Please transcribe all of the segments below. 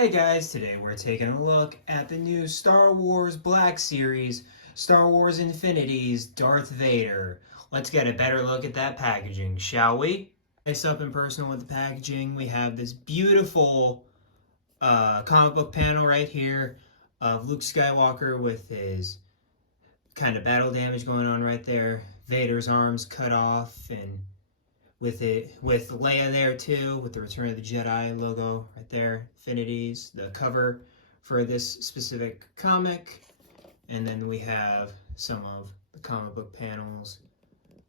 Hey guys, today we're taking a look at the new Star Wars Black Series, Star Wars Infinities, Darth Vader. Let's get a better look at that packaging, shall we? Nice up and personal with the packaging. We have this beautiful comic book panel right here of Luke Skywalker with his kind of battle damage going on right there. Vader's arms cut off, and with Leia there too, with the Return of the Jedi logo right there, Infinities, the cover for this specific comic, and then we have some of the comic book panels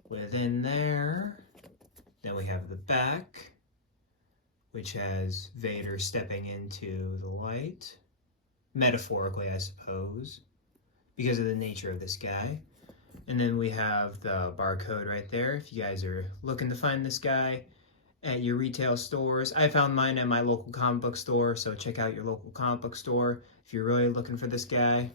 within there. Then we have the back, which has Vader stepping into the light, metaphorically I suppose, because of the nature of this guy. And then we have the barcode right there if you guys are looking to find this guy at your retail stores. I found mine at my local comic book store, so check out your local comic book store if you're really looking for this guy.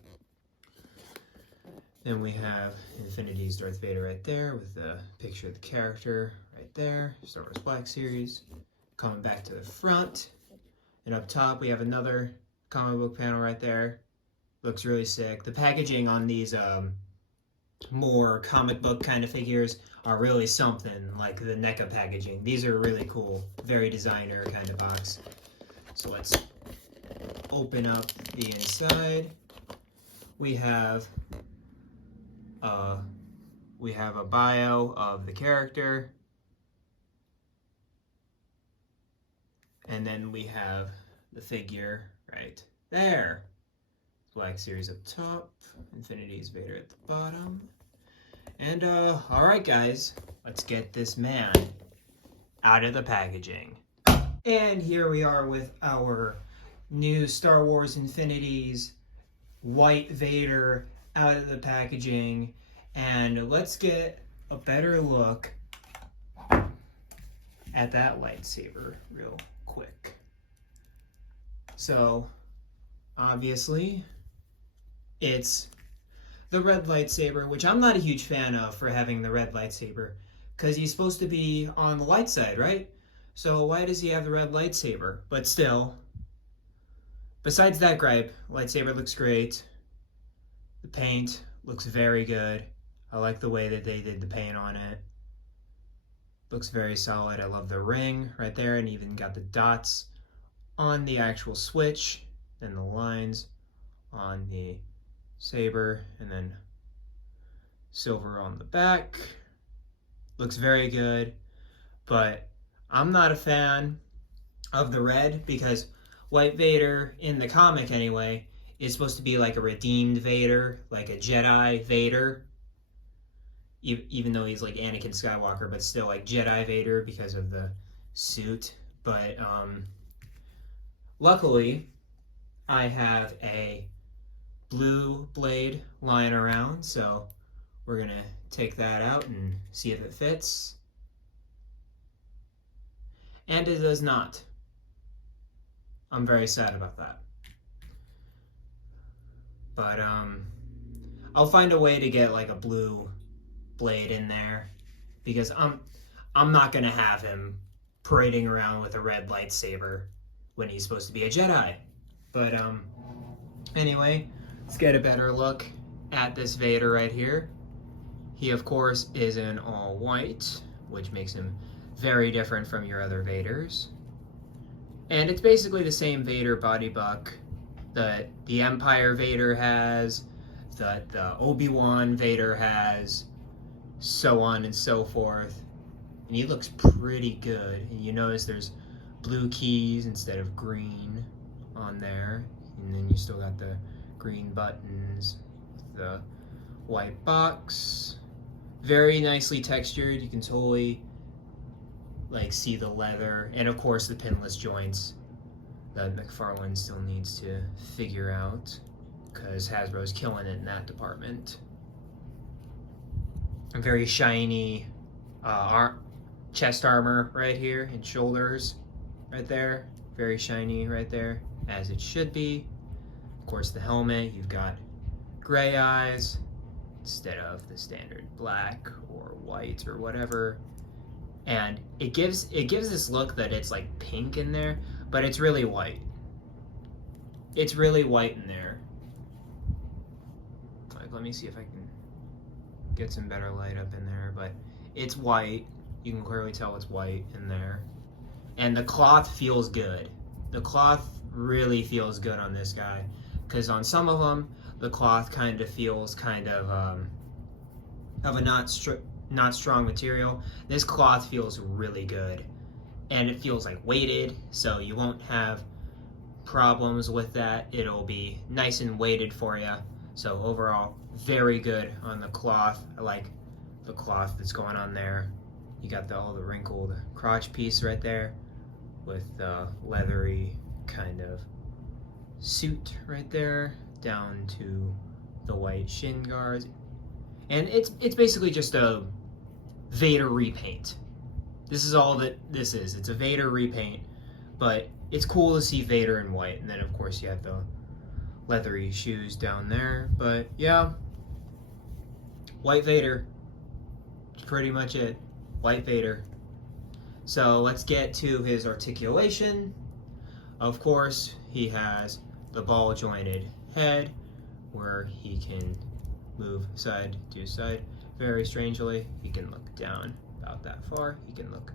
Then we have Infinities Darth Vader right there with the picture of the character right there, Star Wars Black Series. Coming back to the front, and up top we have another comic book panel right there. Looks really sick. The packaging on these more comic book kind of figures are really something, like the NECA packaging. These are really cool, very designer kind of box. So let's open up the inside. We have a bio of the character, and then we have the figure right there. Black Series up top, Infinities Vader at the bottom. And alright guys, let's get this man out of the packaging. And here we are with our new Star Wars Infinities white Vader out of the packaging. And let's get a better look at that lightsaber real quick. So, obviously, it's the red lightsaber, which I'm not a huge fan of for having the red lightsaber, because he's supposed to be on the light side, right? So why does he have the red lightsaber? But still, besides that gripe, lightsaber looks great. The paint looks very good. I like the way that they did the paint on it. Looks very solid. I love the ring right there, and even got the dots on the actual switch, and the lines on the saber, and then silver on the back. Looks very good, but I'm not a fan of the red, because White Vader, in the comic anyway, is supposed to be like a redeemed Vader, like a Jedi Vader, even though he's like Anakin Skywalker, but still like Jedi Vader because of the suit. But luckily I have a blue blade lying around, so we're gonna take that out and see if it fits. And it does not. I'm very sad about that. But I'll find a way to get like a blue blade in there, because I'm not gonna have him parading around with a red lightsaber when he's supposed to be a Jedi. But anyway, let's get a better look at this Vader right here. He, of course, is in all white, which makes him very different from your other Vaders. And it's basically the same Vader body buck that the Empire Vader has, that the Obi-Wan Vader has, so on and so forth. And he looks pretty good. And you notice there's blue keys instead of green on there. And then you still got the green buttons, the white box. Very nicely textured. You can totally like see the leather, and of course the pinless joints that McFarlane still needs to figure out, because Hasbro's killing it in that department. A very shiny chest armor right here, and shoulders right there. Very shiny right there, as it should be. Of course, the helmet, you've got gray eyes instead of the standard black or white or whatever. And it gives this look that it's like pink in there, but it's really white. it's really white in there. Like, let me see if I can get some better light up in there, but it's white. You can clearly tell it's white in there. And the cloth feels good. The cloth really feels good on this guy, because on some of them, the cloth kind of feels kind of a not strong material. This cloth feels really good, and it feels like weighted, so you won't have problems with that. It'll be nice and weighted for you. So overall, very good on the cloth. I like the cloth that's going on there. You got all the wrinkled crotch piece right there with the leathery kind of suit right there down to the white shin guards. And it's basically just a Vader repaint. This is all that this is. It's a Vader repaint, but it's cool to see Vader in white. And then of course you have the leathery shoes down there. But yeah, white Vader. That's pretty much it. White Vader. So let's get to his articulation. Of course, he has the ball jointed head where he can move side to side very strangely. He can look down about that far. He can look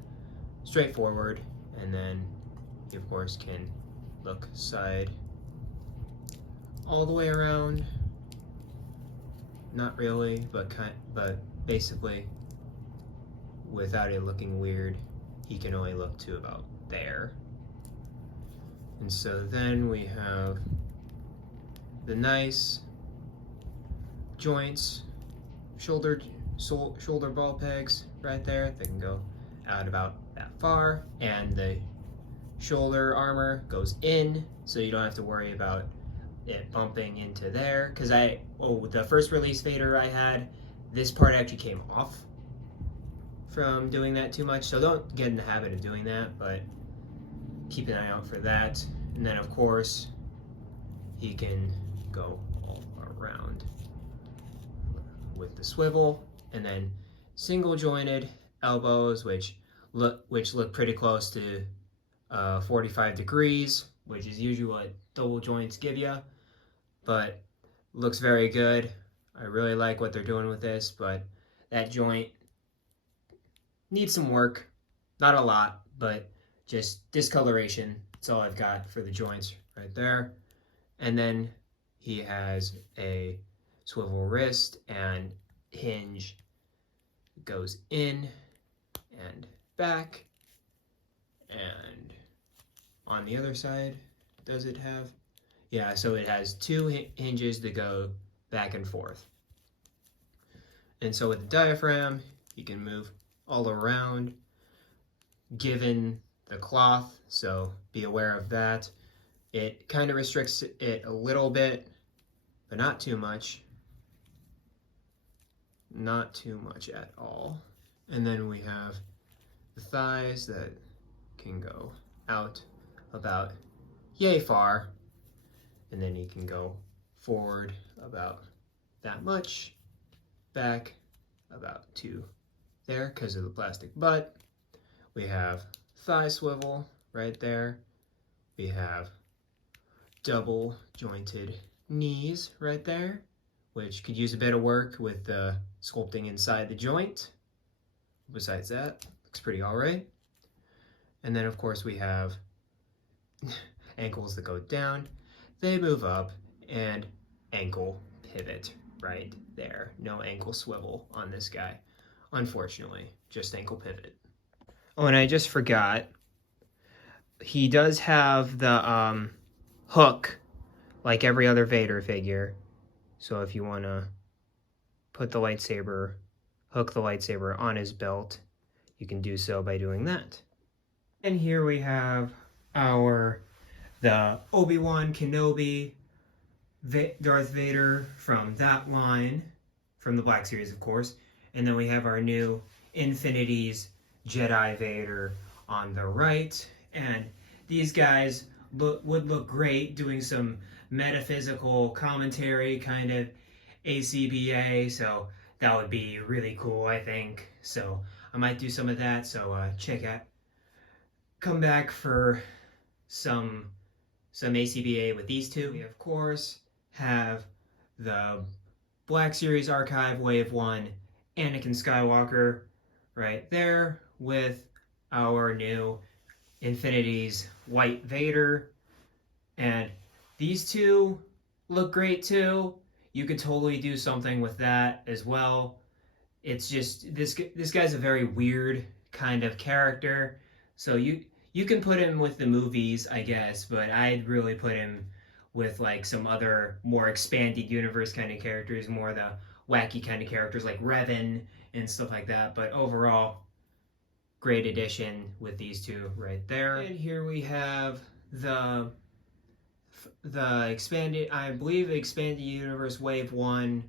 straight forward, and then he of course can look side all the way around. Not really, but basically without it looking weird, he can only look to about there. And so then we have the nice joints, shoulder ball pegs right there. They can go out about that far, and the shoulder armor goes in, so you don't have to worry about it bumping into there. Because the first release Vader I had, this part actually came off from doing that too much, so don't get in the habit of doing that, but keep an eye out for that. And then of course he can go all around with the swivel, and then single jointed elbows, which look pretty close to 45 degrees, which is usually what double joints give you, but looks very good. I really like what they're doing with this, but that joint needs some work. Not a lot, but just discoloration. That's all I've got for the joints right there. And then he has a swivel wrist, and hinge goes in and back. And on the other side, does it have? Yeah, so it has two hinges that go back and forth. And so with the diaphragm, you can move all around given the cloth, so be aware of that. It kind of restricts it a little bit, but not too much. Not too much at all. And then we have the thighs that can go out about yay far, and then you can go forward about that much, back about to there because of the plastic butt. We have thigh swivel right there. We have double jointed knees right there, which could use a bit of work with the sculpting inside the joint. Besides that, looks pretty all right. And then of course we have ankles that go down, they move up, and ankle pivot right there. No ankle swivel on this guy, unfortunately, just ankle pivot. Oh, and I just forgot, he does have the hook like every other Vader figure. So if you want to put the lightsaber, hook the lightsaber on his belt, you can do so by doing that. And here we have the Obi-Wan Kenobi Darth Vader from that line, from the Black Series, of course. And then we have our new Infinities Jedi Vader on the right. And these guys would look great doing some metaphysical commentary, kind of ACBA, so that would be really cool, I think. So I might do some of that, so check out, come back for some some ACBA with these two. We, of course, have the Black Series Archive Wave 1 Anakin Skywalker right there with our new Infinities White Vader. And these two look great too. You could totally do something with that as well. It's just this guy's a very weird kind of character. So you can put him with the movies, I guess, but I'd really put him with like some other more expanded universe kind of characters, more the wacky kind of characters like Revan and stuff like that. But overall, great addition with these two right there. And here we have the expanded, I believe, expanded universe wave 1.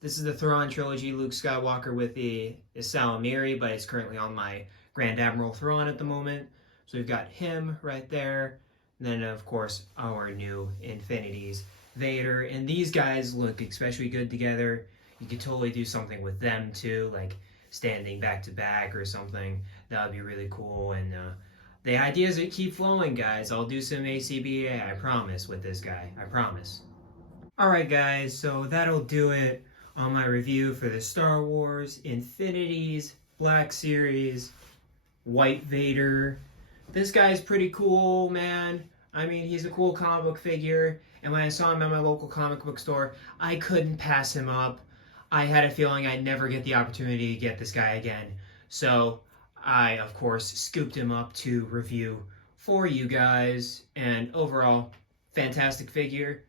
This is the Thrawn trilogy, Luke Skywalker with the Salamiri, but it's currently on my Grand Admiral Thrawn at the moment. So we've got him right there. And then, of course, our new Infinities Vader. And these guys look especially good together. You could totally do something with them too, like standing back to back or something. That would be really cool. And the ideas keep flowing, guys. I'll do some ACBA, I promise, with this guy. I promise. Alright, guys, so that'll do it on my review for the Star Wars Infinities Black Series White Vader. This guy's pretty cool, man. I mean, he's a cool comic book figure, and when I saw him at my local comic book store, I couldn't pass him up. I had a feeling I'd never get the opportunity to get this guy again. So I, of course, scooped him up to review for you guys, and overall, fantastic figure.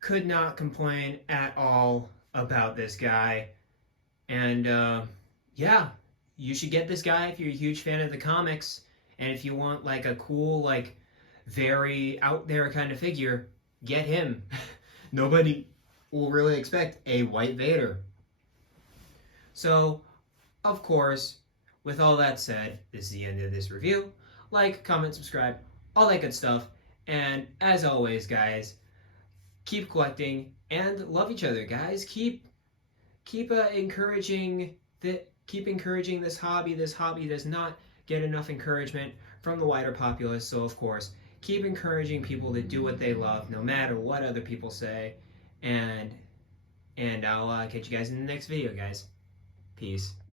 Could not complain at all about this guy. And yeah, you should get this guy if you're a huge fan of the comics, and if you want like a cool, like very out there kind of figure, get him. Nobody will really expect a White Vader. So, of course, with all that said, this is the end of this review. Like, comment, subscribe, all that good stuff. And as always, guys, keep collecting and love each other, guys. Keep encouraging this hobby. This hobby does not get enough encouragement from the wider populace. So of course, keep encouraging people to do what they love, no matter what other people say. And I'll catch you guys in the next video, guys. Peace.